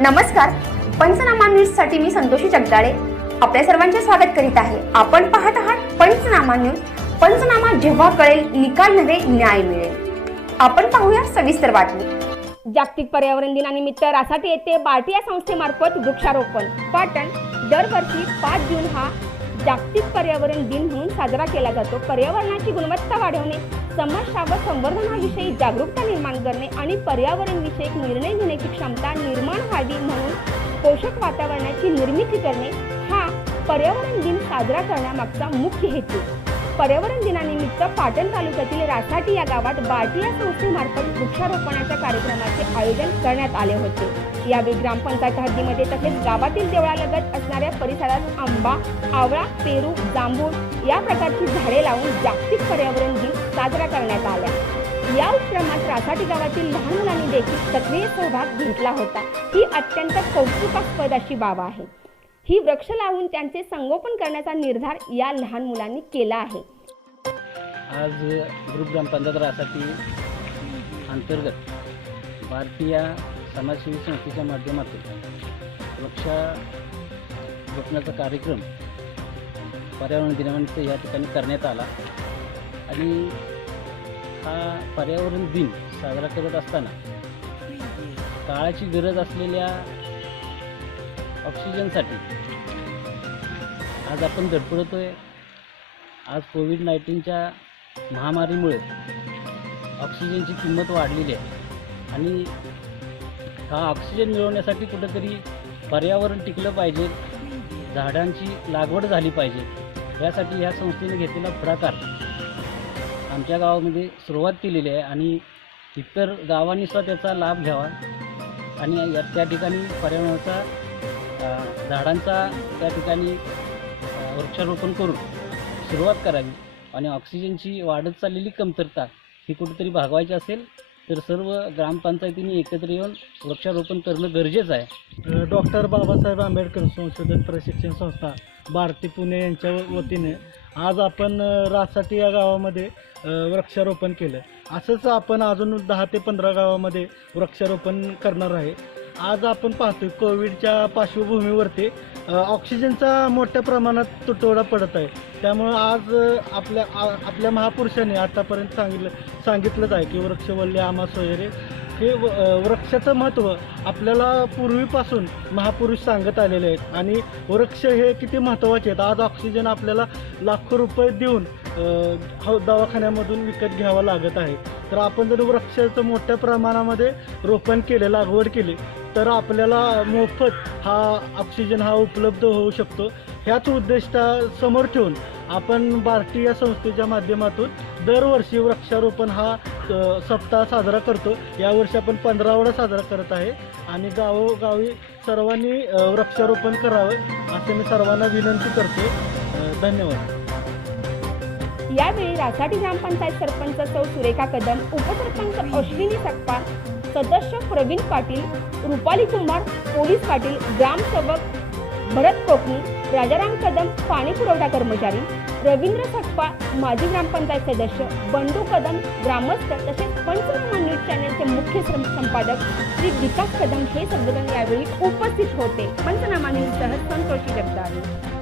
नमस्कार. पंचनामा न्यूजसाठी मी संतोषी जगदाळे. आपल्या सर्वांचे स्वागत करीत आहे. आपण पाहत आहात पंचनामा न्यूज. पंचनामा जेव्हा कळेल निकाल नव्हे न्याय मिळेल. आपण पाहूया सविस्तर बातमी. जागतिक पर्यावरण दिनानिमित्त रासाटी येथे बार्टी या संस्थेमार्फत वृक्षारोपण. पाटण दरवर्षी पाच जून हा जागतिक पर्यावरण दिन म्हणून साजरा केला जातो. पर्यावरणाची गुणवत्ता वाढवणे समस्या व संवर्धनाविषयी जागरूकता निर्माण करणे आणि पर्यावरणविषयक निर्णय घेण्याची क्षमता निर्माण व्हावी म्हणून पोषक वातावरणाची निर्मिती करणे हा पर्यावरण दिन साजरा करण्यामागचा मुख्य हेतू. पर्यावरण दिनानिमित्त पाटण तालुक्यातील रासाटी या गावात बार्टी या संस्थेमार्फत वृक्षारोपणाच्या कार्यक्रमाचे आयोजन करण्यात आले होते. यावेळी ग्रामपंचायत हद्दीमध्ये तसेच गावातील देवळालगत असणाऱ्या परिसरात आंबा आवळा पेरू जांभूळ या प्रकारची झाडे लावून जागतिक पर्यावरण दिन साजरा करण्यात आला. या उपक्रमात रासाटी गावातील लहान मुलांनी देखील सक्रिय सहभाग घेतला होता. ही अत्यंत कौतुकास्पद अशी बाब आहे. ही वृक्ष लावून त्यांचे संगोपन करण्याचा निर्धार या लहान मुलांनी केला आहे. आज ग्रुप ग्रामपंचायत रासाठी अंतर्गत भारतीय समाजसेवी संस्थेच्या माध्यमातून वृक्षा रोपण्याचा कार्यक्रम पर्यावरण दिनानिमित्त या ठिकाणी करण्यात आला. आणि हा पर्यावरण दिन साजरा करत असताना काळाची गरज असलेल्या ऑक्सिजनसाठी. आज आपण धडपडतोय. आज कोविड नाईन्टीनच्या महामारीमुळे ऑक्सिजनची किंमत वाढलेली आहे. आणि हा ऑक्सिजन मिळवण्यासाठी कुठंतरी पर्यावरण टिकलं पाहिजे. झाडांची लागवड झाली पाहिजे. यासाठी ह्या संस्थेने घेतलेला पुढाकार आमच्या गावामध्ये सुरुवात केलेली आहे. आणि इतर गावांनीसुद्धा त्याचा लाभ घ्यावा. आणि या त्या ठिकाणी पर्यावरणाचा झाडांचा त्या ठिकाणी वृक्षारोपण करून सुरुवात करावी आणि ऑक्सिजनची वाढत चाललेली कमतरता ही कुठेतरी भागवायची असेल तर सर्व ग्रामपंचायतींनी एकत्र येऊन वृक्षारोपण करणं गरजेचं आहे. डॉक्टर बाबासाहेब आंबेडकर संशोधन प्रशिक्षण संस्था भारती पुणे यांच्या वतीने आज आपण रासाठी या गावामध्ये वृक्षारोपण केलं. असंच आपण अजून दहा ते पंधरा गावामध्ये वृक्षारोपण करणार आहे. आज आपण पाहतोय कोविडच्या पार्श्वभूमीवरती ऑक्सिजनचा मोठ्या प्रमाणात तुटवडा पडत आहे. त्यामुळं आज आपल्या आ- आपल्या महापुरुषांनी आतापर्यंत सांगितलं सांगितलंच आहे की वृक्षवल्ली आमास वगैरे हे व- वृक्षाचं महत्त्व आपल्याला पूर्वीपासून महापुरुष सांगत आलेले आहेत. आणि वृक्ष हे किती महत्त्वाचे आहेत. आज ऑक्सिजन आपल्याला लाखो रुपये देऊन ह- हो, दवाखान्यामधून विकत घ्यावा लागत आहे. तर आपण जर वृक्षाचं मोठ्या प्रमाणामध्ये रोपण केले लागवड केली तर आपल्याला मोफत हा ऑक्सिजन हा उपलब्ध होऊ शकतो. ह्याच उद्दिष्टा समोर ठेवून आपण बार्टी या संस्थेच्या माध्यमातून दरवर्षी वृक्षारोपण हा सप्ताह साजरा करतो. यावर्षी आपण पंधरावडा साजरा करत आहे आणि गावोगावी सर्वांनी वृक्षारोपण करावं असे मी सर्वांना विनंती करतो. धन्यवाद. यावेळी रासाटी ग्रामपंचायत सरपंच सौ सुरेखा कदम उपसरपंच अश्विनी सकपाळ सदस्य प्रवीण पाटील रुपाली कुंभार पोलीस पाटील ग्रामसेवक भरत कोकणी राजाराम कदम पाणी पुरवठा कर्मचारी रवींद्र सकपाळ माजी ग्रामपंचायत सदस्य बंडू कदम ग्रामस्थ तसेच पंचनामा न्यूज चॅनलचे मुख्य संपादक श्री विकास कदम हे सर्वजण यावेळी उपस्थित होते. पंचनामा न्यूजसह संतोषी जगदाळे